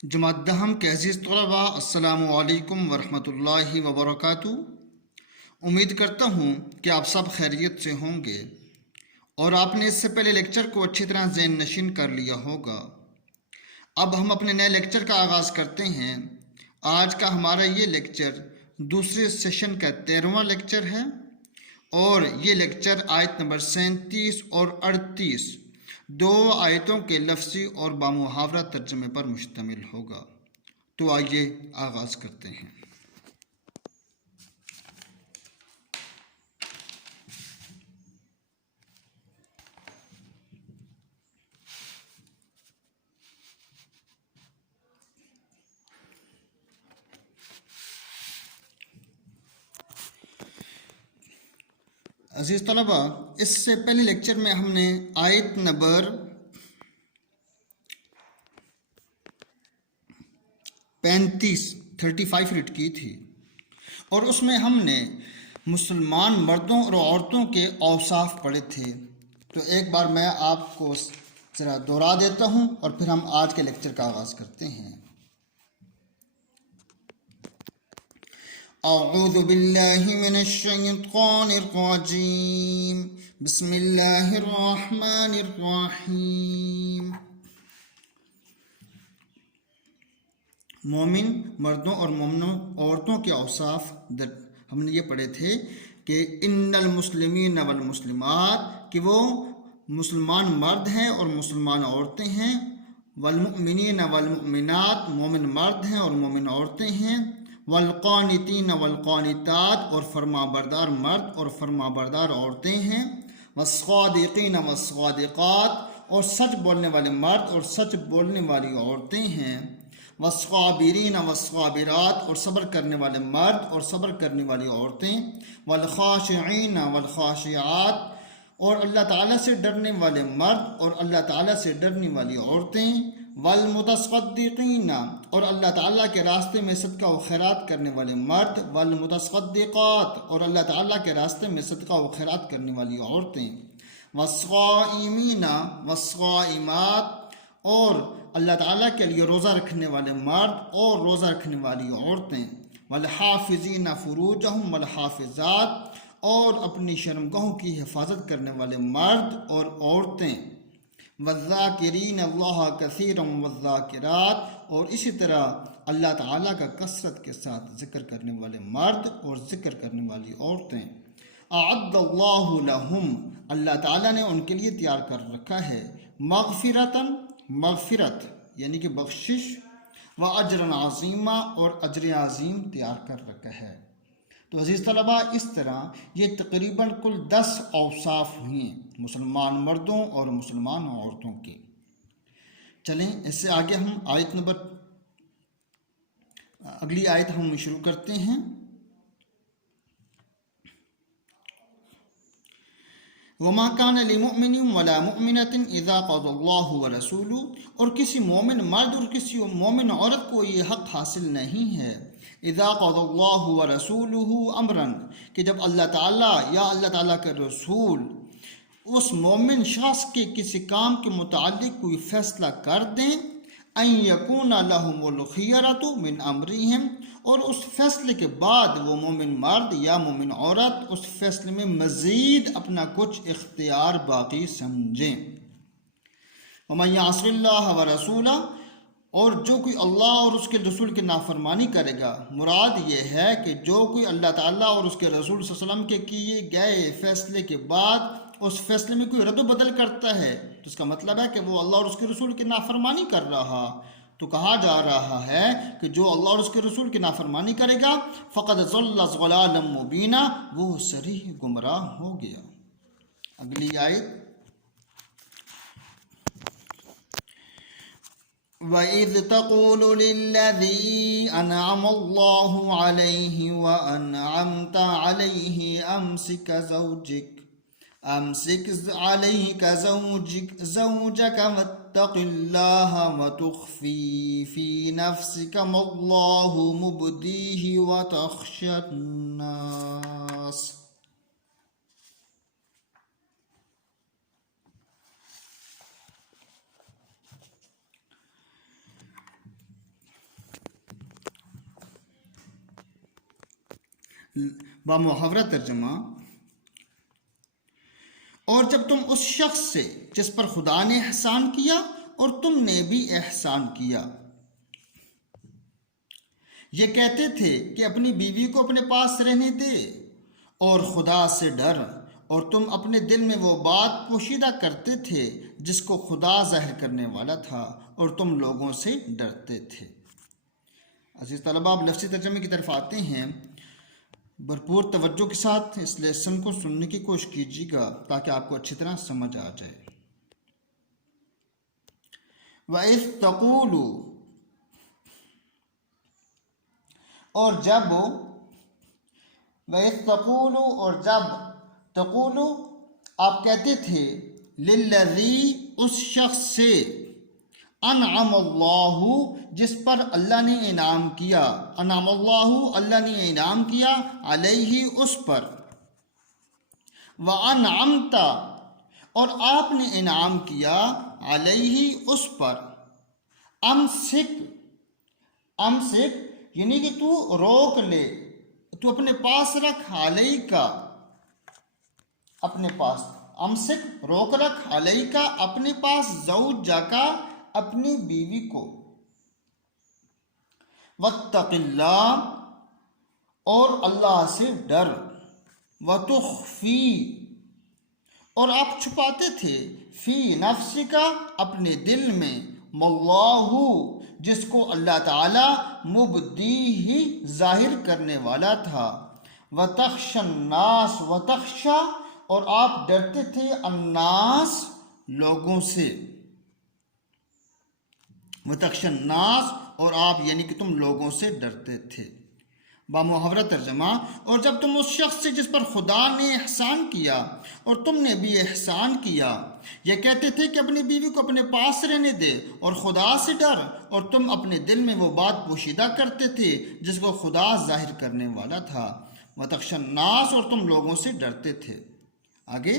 جماعت دہم کے عزیز طلباء، السلام علیکم ورحمۃ اللہ وبرکاتہ۔ امید کرتا ہوں کہ آپ سب خیریت سے ہوں گے اور آپ نے اس سے پہلے لیکچر کو اچھی طرح ذہن نشین کر لیا ہوگا۔ اب ہم اپنے نئے لیکچر کا آغاز کرتے ہیں۔ آج کا ہمارا یہ لیکچر دوسرے سیشن کا 13واں لیکچر ہے اور یہ لیکچر آیت نمبر 37 اور 38 دو آیتوں کے لفظی اور بامحاورہ ترجمے پر مشتمل ہوگا۔ تو آئیے آغاز کرتے ہیں۔ عزیز طلباء، اس سے پہلے لیکچر میں ہم نے آیت نمبر 35 ریڈ کی تھی اور اس میں ہم نے مسلمان مردوں اور عورتوں کے اوصاف پڑھے تھے۔ تو ایک بار میں آپ کو ذرا دہرا دیتا ہوں اور پھر ہم آج کے لیکچر کا آغاز کرتے ہیں۔ اعوذ باللہ من الشیطان الرجیم، بسم اللہ الرحمن الرحیم۔ مومن مردوں اور مومنوں عورتوں کے اوصاف ہم نے یہ پڑھے تھے کہ ان المسلمین والمسلمات، کہ وہ مسلمان مرد ہیں اور مسلمان عورتیں ہیں، والمؤمنین والمؤمنات، مومن مرد ہیں اور مومن عورتیں ہیں، والقانتین والقانتات، اور فرما بردار مرد اور فرما بردار عورتیں ہیں، والصادقین والصادقات، اور سچ بولنے والے مرد اور سچ بولنے والی عورتیں ہیں، والصابرین والصابرات، اور صبر کرنے والے مرد اور صبر کرنے والی عورتیں، والخاشعین والخاشعات، اور اللہ تعالیٰ سے ڈرنے والے مرد اور اللہ تعالیٰ سے ڈرنے والی عورتیں، والمتصدقین، اور اللہ تعالیٰ کے راستے میں صدقہ و خیرات کرنے والے مرد، والمتصدقات، اور اللہ تعالیٰ کے راستے میں صدقہ و خیرات کرنے والی عورتیں، والصائمین والصائمات، اور اللہ تعالیٰ کے لیے روزہ رکھنے والے مرد اور روزہ رکھنے والی عورتیں، والحافظین فروجہم والحافظات، اور اپنی شرمگاہوں کی حفاظت کرنے والے مرد اور عورتیں، والذاکرین اللہ کثیرا والذاکرات، اور اسی طرح اللہ تعالیٰ کا کثرت کے ساتھ ذکر کرنے والے مرد اور ذکر کرنے والی عورتیں۔ اعد اللہ لہم، اللہ تعالیٰ نے ان کے لیے تیار کر رکھا ہے، مغفرتاً، مغفرت یعنی کہ بخشش، و اجرا عظیمہ، اور اجر عظیم تیار کر رکھا ہے۔ تو عزیز طلباء، اس طرح یہ تقریباً کل 10 اوصاف ہوئیں مسلمان مردوں اور مسلمان عورتوں کی۔ چلیں اس سے آگے ہم اگلی آیت ہم شروع کرتے ہیں۔ وما كان لمؤمن ولا مؤمنة اذا قضى الله ورسوله، اور کسی مومن مرد اور کسی مومن عورت کو یہ حق حاصل نہیں ہے، اذا قضى الله ورسوله امرا، کہ جب اللہ تعالیٰ یا اللہ تعالیٰ کے رسول اس مومن شخص کے کسی کام کے متعلق کوئی فیصلہ کر دیں، ان یکون لہم الخیرۃ من امرہم، اور اس فیصلے کے بعد وہ مومن مرد یا مومن عورت اس فیصلے میں مزید اپنا کچھ اختیار باقی سمجھیں۔ ومن یعص اللہ ورسولہ، اور جو کوئی اللہ اور اس کے رسول کی نافرمانی کرے گا، مراد یہ ہے کہ جو کوئی اللہ تعالیٰ اور اس کے رسول صلی اللہ علیہ وسلم کے کیے گئے فیصلے کے بعد اس فیصلے میں کوئی رد و بدل کرتا ہے، تو اس کا مطلب ہے کہ وہ اللہ اور اس کے رسول کی نافرمانی کر رہا۔ تو کہا جا رہا ہے کہ جو اللہ اور اس کے رسول کی نافرمانی کرے گا، فقد ضل ضلالا مبینا، وہ صریح گمراہ ہو گیا۔ اگلی آیت، وَإِذْ تَقُولُ لِلَّذِي أَنْعَمَ اللَّهُ عَلَيْهِ وَأَنْعَمْتَ عَلَيْهِ أمسك عليك زوجك واتق الله وتخفي في نفسك ما الله مبديه وتخشى الناس۔ بامحاورہ ترجمہ، اور جب تم اس شخص سے جس پر خدا نے احسان کیا اور تم نے بھی احسان کیا، یہ کہتے تھے کہ اپنی بیوی کو اپنے پاس رہنے دے اور خدا سے ڈر، اور تم اپنے دل میں وہ بات پوشیدہ کرتے تھے جس کو خدا ظاہر کرنے والا تھا، اور تم لوگوں سے ڈرتے تھے۔ عزیز طلباء، اب لفظی ترجمے کی طرف آتے ہیں۔ بھرپور توجہ کے ساتھ اس لیسن کو سننے کی کوشش کیجیے گا تاکہ آپ کو اچھی طرح سمجھ آ جائے۔ وَإِذْ تَقُولُ، اور جب، وَإِذْ تَقُولُ، اور جب، تقول آپ کہتے تھے، لِلَّذِي، اس شخص سے، انعم اللہ، جس پر اللہ نے انعام کیا، انعم اللہ، اللہ نے انعام کیا، علیہ، اس پر، وَأَنْعَمْتَ، اور آپ نے انعام کیا، علیہ، اس پر، امسک، امسک یعنی کہ تو روک لے، تو اپنے پاس رکھ، علیہ کا، اپنے پاس، امسک روک رکھ، علیہ کا، اپنے پاس، زوجہ کا، اپنی بیوی کو، واتق اللہ، اور اللہ سے ڈر، وتخفی، اور آپ چھپاتے تھے، فی نفس کا، اپنے دل میں، ماللہ، جس کو اللہ تعالی مبدی ہی ظاہر کرنے والا تھا، وتخشى الناس، وتخشى، اور آپ ڈرتے تھے، الناس، لوگوں سے، وتخشى الناس، اور آپ یعنی کہ تم لوگوں سے ڈرتے تھے۔ بامحاورہ ترجمہ، اور جب تم اس شخص سے جس پر خدا نے احسان کیا اور تم نے بھی احسان کیا، یہ کہتے تھے کہ اپنی بیوی کو اپنے پاس رہنے دے اور خدا سے ڈر، اور تم اپنے دل میں وہ بات پوشیدہ کرتے تھے جس کو خدا ظاہر کرنے والا تھا، وتخشى الناس، اور تم لوگوں سے ڈرتے تھے۔ آگے،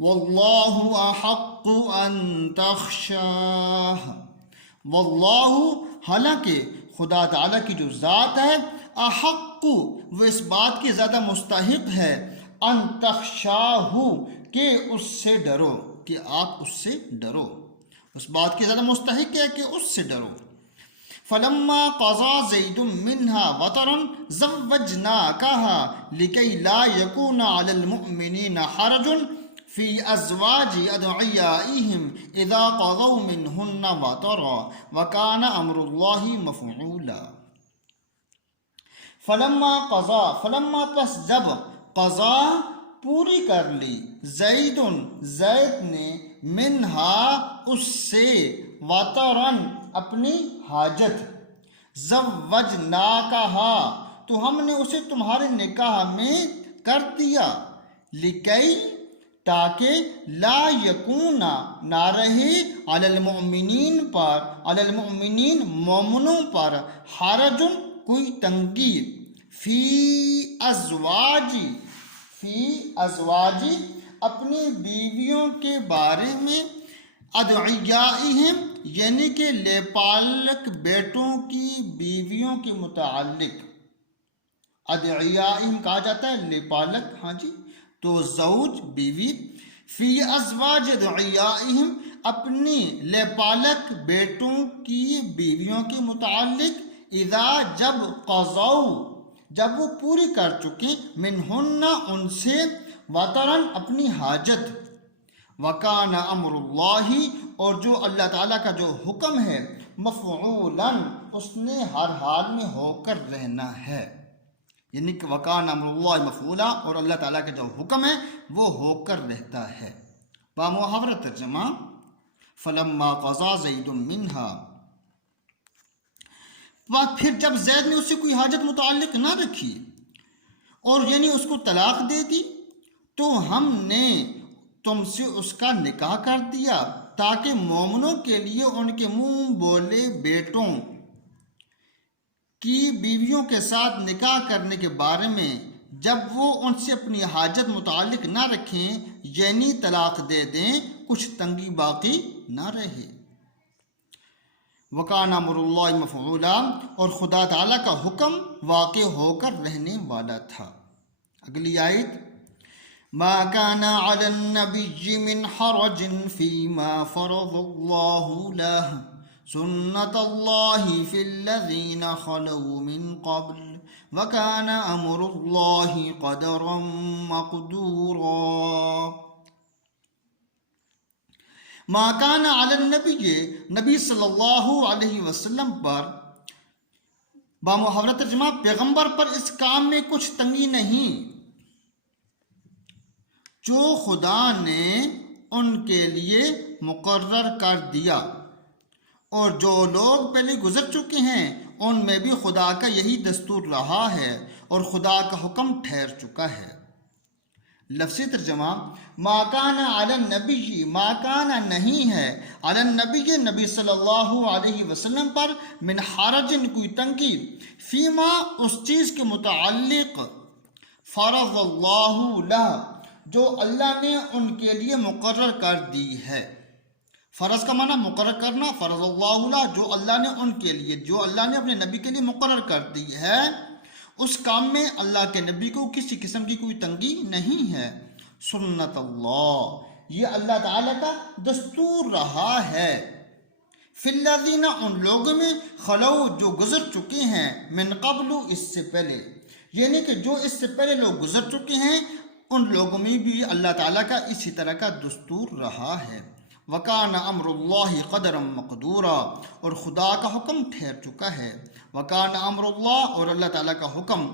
واللہ احق ان تخشاہ، واللہ، حالانکہ خدا تعالیٰ کی جو ذات ہے، احق، وہ اس بات کی زیادہ مستحق ہے، ان تخشاہ، کہ اس سے ڈرو، کہ آپ اس سے ڈرو، اس بات کی زیادہ مستحق ہے کہ اس سے ڈرو۔ فلما قضى زید منها وطرا زوجناكها لكي لا يكون على المؤمنين حرج في ازواج ادعيائهم اذا قضوا منهن وطرا وكان امر الله مفعولا۔ فلما قضا، فلما، پس جب، قضا، پوری کر لی، زید، زید نے، منہا، اس سے، وطرن، اپنی حاجت، زوجناکہا، تو ہم نے اسے تمہارے نکاح میں کر دیا، لکی، تاکہ، لا یکون، نہ رہے، علی المؤمنین پر، علی المؤمنین، مومنوں پر، حرج، کوئی تنگی، فی ازواجی، فی ازواجی، اپنی بیویوں کے بارے میں، ادعیائہم، یعنی کہ لیپالک بیٹوں کی بیویوں کے متعلق، ادعیائہم کہا جاتا ہے لیپالک، ہاں جی، تو زوج، بیوی، فی ازواج ادعیائہم، اپنی لیپالک بیٹوں کی بیویوں کے متعلق، اذا، جب، قضوا، جب وہ پوری کر چکے، منہن، ان سے، وطرن، اپنی حاجت، وکان امر اللہ، اور جو اللہ تعالیٰ کا جو حکم ہے، مفعولا، اس نے ہر حال میں ہو کر رہنا ہے، یعنی کہ وکان امر اللہ مفعولا، اور اللہ تعالیٰ کا جو حکم ہے وہ ہو کر رہتا ہے۔ بامحاورہ ترجمہ، فلما قضا زید منہا، پھر جب زید نے اس سے کوئی حاجت متعلق نہ رکھی اور یعنی اس کو طلاق دے دی، تو ہم نے تم سے اس کا نکاح کر دیا، تاکہ مومنوں کے لیے ان کے منہ بولے بیٹوں کی بیویوں کے ساتھ نکاح کرنے کے بارے میں جب وہ ان سے اپنی حاجت متعلق نہ رکھیں، یعنی طلاق دے دیں، کچھ تنگی باقی نہ رہے۔ وکان امر اللہ مفعولا، اور خدا تعالیٰ کا حکم واقع ہو کر رہنے والا تھا۔ اگلی آیت ما كان على النبي من حرج فيما فرض الله له سنة الله في الذين خلوا من قبل وكان أمر الله قدرا مقدورا۔ ما كان على النبي، نبی صلی اللہ علیہ وسلم پر، بامحاورہ ترجمہ پیغمبر پر اس کام میں کچھ تنگی نہیں جو خدا نے ان کے لیے مقرر کر دیا، اور جو لوگ پہلے گزر چکے ہیں ان میں بھی خدا کا یہی دستور رہا ہے اور خدا کا حکم ٹھہر چکا ہے۔ لفظی ترجمہ ما کان علی النبی، ما کان نہیں ہے، علی النبی نبی صلی اللہ علیہ وسلم پر، من حرج کوئی تنگی، فیما اس چیز کے متعلق، فرض اللہ لہ جو اللہ نے ان کے لیے مقرر کر دی ہے۔ فرض کا معنی مقرر کرنا، فرض اللہ لہ جو اللہ نے ان کے لیے، جو اللہ نے اپنے نبی کے لیے مقرر کر دی ہے، اس کام میں اللہ کے نبی کو کسی قسم کی کوئی تنگی نہیں ہے۔ سنت اللہ، یہ اللہ تعالیٰ کا دستور رہا ہے، فی الذین ان لوگوں میں، خلو جو گزر چکے ہیں، من قبل اس سے پہلے، یعنی کہ جو اس سے پہلے لوگ گزر چکے ہیں ان لوگوں میں بھی اللہ تعالیٰ کا اسی طرح کا دستور رہا ہے۔ وَكَانَ أَمْرُ اللَّهِ قَدْرًا مَقْدُورًا، اور خدا کا حکم ٹھہر چکا ہے۔ وَكَانَ أَمْرُ اللَّهِ، اور اللہ تعالیٰ کا حکم،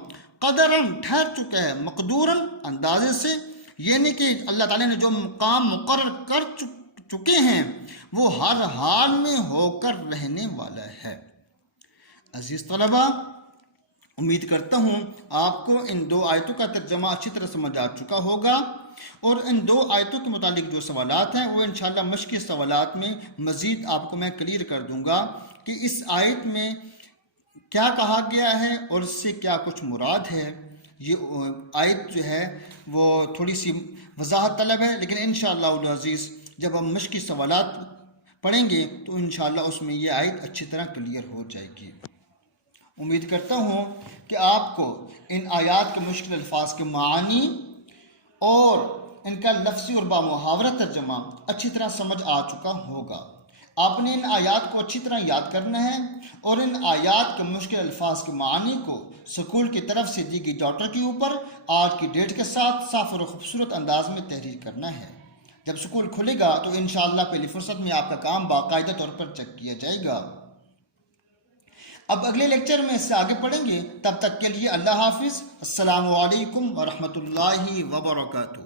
قدراً ٹھہر چکا ہے، مقدوراً اندازے سے، یعنی کہ اللہ تعالیٰ نے جو مقام مقرر کر چکے ہیں وہ ہر حال میں ہو کر رہنے والا ہے۔ عزیز طلبہ، امید کرتا ہوں آپ کو ان دو آیتوں کا ترجمہ اچھی طرح سمجھ آ چکا ہوگا، اور ان دو آیتوں کے متعلق جو سوالات ہیں وہ انشاءاللہ مشقی سوالات میں مزید آپ کو میں کلیئر کر دوں گا کہ اس آیت میں کیا کہا گیا ہے اور اس سے کیا کچھ مراد ہے۔ یہ آیت جو ہے وہ تھوڑی سی وضاحت طلب ہے، لیکن انشاءاللہ العزیز جب ہم مشقی سوالات پڑھیں گے تو انشاءاللہ اس میں یہ آیت اچھی طرح کلیئر ہو جائے گی۔ امید کرتا ہوں کہ آپ کو ان آیات کے مشکل الفاظ کے معنی اور ان کا لفظی اور بامحاورہ ترجمہ اچھی طرح سمجھ آ چکا ہوگا۔ آپ نے ان آیات کو اچھی طرح یاد کرنا ہے اور ان آیات کے مشکل الفاظ کے معنی کو سکول کی طرف سے دی گئی ڈاٹر کے اوپر آج کی ڈیٹ کے ساتھ صاف اور خوبصورت انداز میں تحریر کرنا ہے۔ جب سکول کھلے گا تو انشاءاللہ پہلی فرصت میں آپ کا کام باقاعدہ طور پر چیک کیا جائے گا۔ اب اگلے لیکچر میں اس سے آگے پڑھیں گے، تب تک کے لیے اللہ حافظ، السلام علیکم ورحمۃ اللہ وبرکاتہ۔